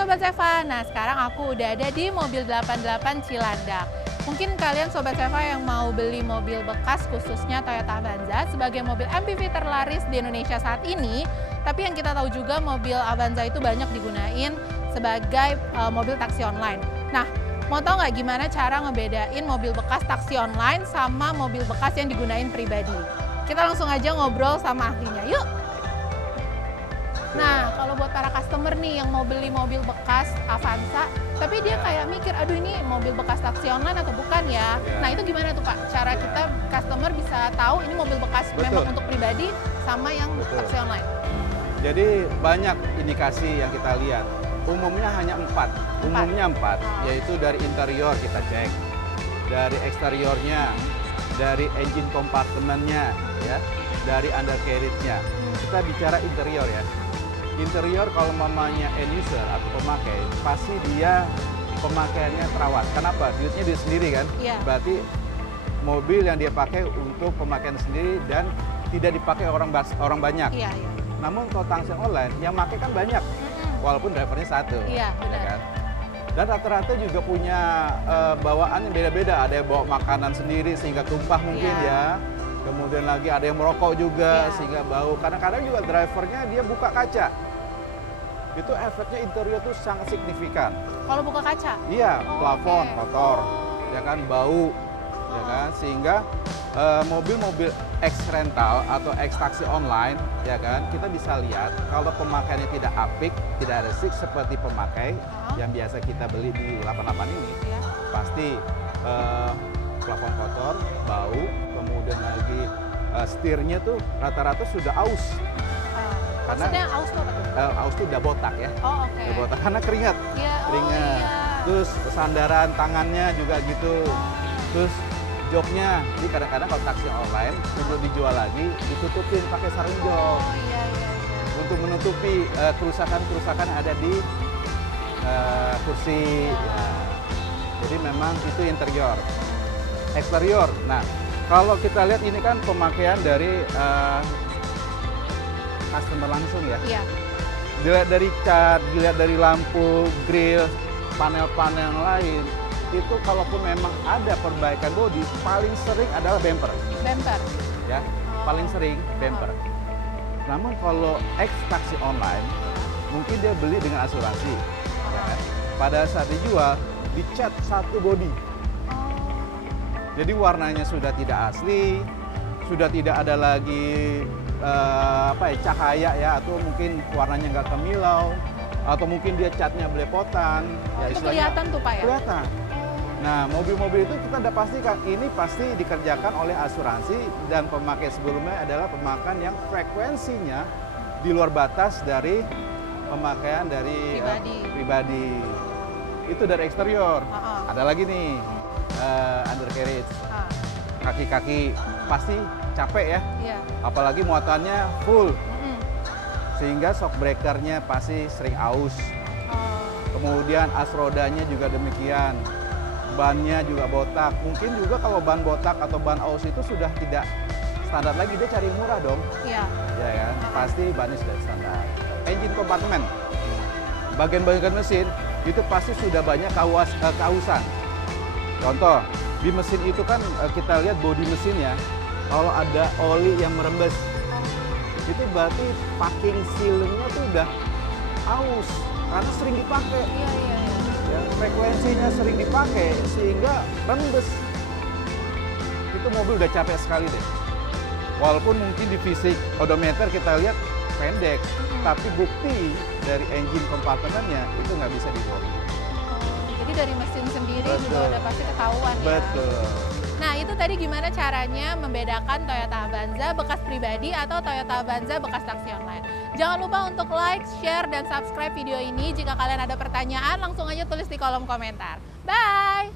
Sobat Seva, nah sekarang aku udah ada di Mobil 88 Cilandak. Mungkin kalian Sobat Seva yang mau beli mobil bekas khususnya Toyota Avanza sebagai mobil MPV terlaris di Indonesia saat ini. Tapi yang kita tahu juga mobil Avanza itu banyak digunain sebagai mobil taksi online. Nah, mau tahu nggak gimana cara ngebedain mobil bekas taksi online sama mobil bekas yang digunain pribadi? Kita langsung aja ngobrol sama ahlinya, yuk! Nah, kalau buat para customer nih yang mau beli mobil bekas Avanza, tapi dia kayak mikir, aduh ini mobil bekas taksi online atau bukan ya? Nah, itu gimana tuh Pak? Cara kita customer bisa tahu ini mobil bekas memang untuk pribadi sama yang taksi online? Jadi banyak indikasi yang kita lihat. Umumnya hanya empat, yaitu dari interior kita cek, dari eksteriornya, dari engine kompartemennya, ya, dari undercarriage-nya. Kita bicara interior ya. Interior kalau mamanya end user atau pemakai, pasti dia pemakaiannya terawat. Kenapa? Duitnya dia sendiri kan? Berarti mobil yang dia pakai untuk pemakaian sendiri dan tidak dipakai orang banyak. Namun kalau taksi online, yang pakai kan banyak, walaupun drivernya satu. Ya kan? Dan rata-rata juga punya bawaan yang beda-beda. Ada yang bawa makanan sendiri sehingga tumpah mungkin ya. Kemudian lagi ada yang merokok juga sehingga bau. Kadang-kadang juga drivernya dia buka kaca. Itu efeknya interior tuh sangat signifikan. Kalau buka kaca? Iya, plafon kotor, ya kan, bau, ya kan, sehingga mobil-mobil ex rental atau ex taksi online, ya kan, kita bisa lihat kalau pemakaiannya tidak apik, tidak resik seperti pemakai yang biasa kita beli di 88 ini, pasti plafon kotor, bau, kemudian lagi setirnya tuh rata-rata sudah aus. Maksudnya aus tuh apa tuh? Aus tuh udah botak ya. Udah botak karena keringat. Keringat. Terus sandaran tangannya juga gitu. Terus joknya, jadi kadang-kadang kalau taksi online untuk dijual lagi ditutupin pakai sarung jok. Untuk menutupi kerusakan-kerusakan ada di kursi. Ya. Jadi memang itu interior. Eksterior. Nah, kalau kita lihat ini kan pemakaian dari customer langsung ya. Dilihat dari cat, dilihat dari lampu, grill, panel-panel yang lain, itu kalaupun memang ada perbaikan bodi, paling sering adalah bumper. Ya, paling sering bumper. Namun kalau ex taksi online, mungkin dia beli dengan asuransi. Ya. Pada saat dijual, dicat satu bodi. Jadi warnanya sudah tidak asli, sudah tidak ada lagi cahaya ya, atau mungkin warnanya nggak kemilau, atau mungkin dia catnya belepotan. Itu kelihatan tuh Pak ya? Kelihatan. Nah, mobil-mobil itu kita udah pastikan ini pasti dikerjakan oleh asuransi dan pemakai sebelumnya adalah pemakaian yang frekuensinya di luar batas dari pemakaian dari pribadi. Itu dari eksterior. Ada lagi nih undercarriage, kaki-kaki pasti capek ya, apalagi muatannya full, sehingga shock breakernya pasti sering aus. Kemudian as rodanya juga demikian, bannya juga botak. Mungkin juga kalau ban botak atau ban aus itu sudah tidak standar lagi, dia cari murah dong. Ya kan, pasti bannya sudah standar. Engine compartment, bagian-bagian mesin itu pasti sudah banyak kausan. Contoh, di mesin itu kan kita lihat bodi mesinnya, kalau ada oli yang merembes, itu berarti packing sealingnya tuh udah aus, karena sering dipakai. Ya, frekuensinya sering dipakai, sehingga rembes. Itu mobil udah capek sekali deh. Walaupun mungkin di fisik odometer kita lihat pendek, tapi bukti dari engine kompartemennya itu nggak bisa dibohongi. Jadi dari mesin sendiri juga udah pasti ketahuan ya? Betul. Nah, itu tadi gimana caranya membedakan Toyota Avanza bekas pribadi atau Toyota Avanza bekas taksi online. Jangan lupa untuk like, share, dan subscribe video ini. Jika kalian ada pertanyaan, langsung aja tulis di kolom komentar. Bye!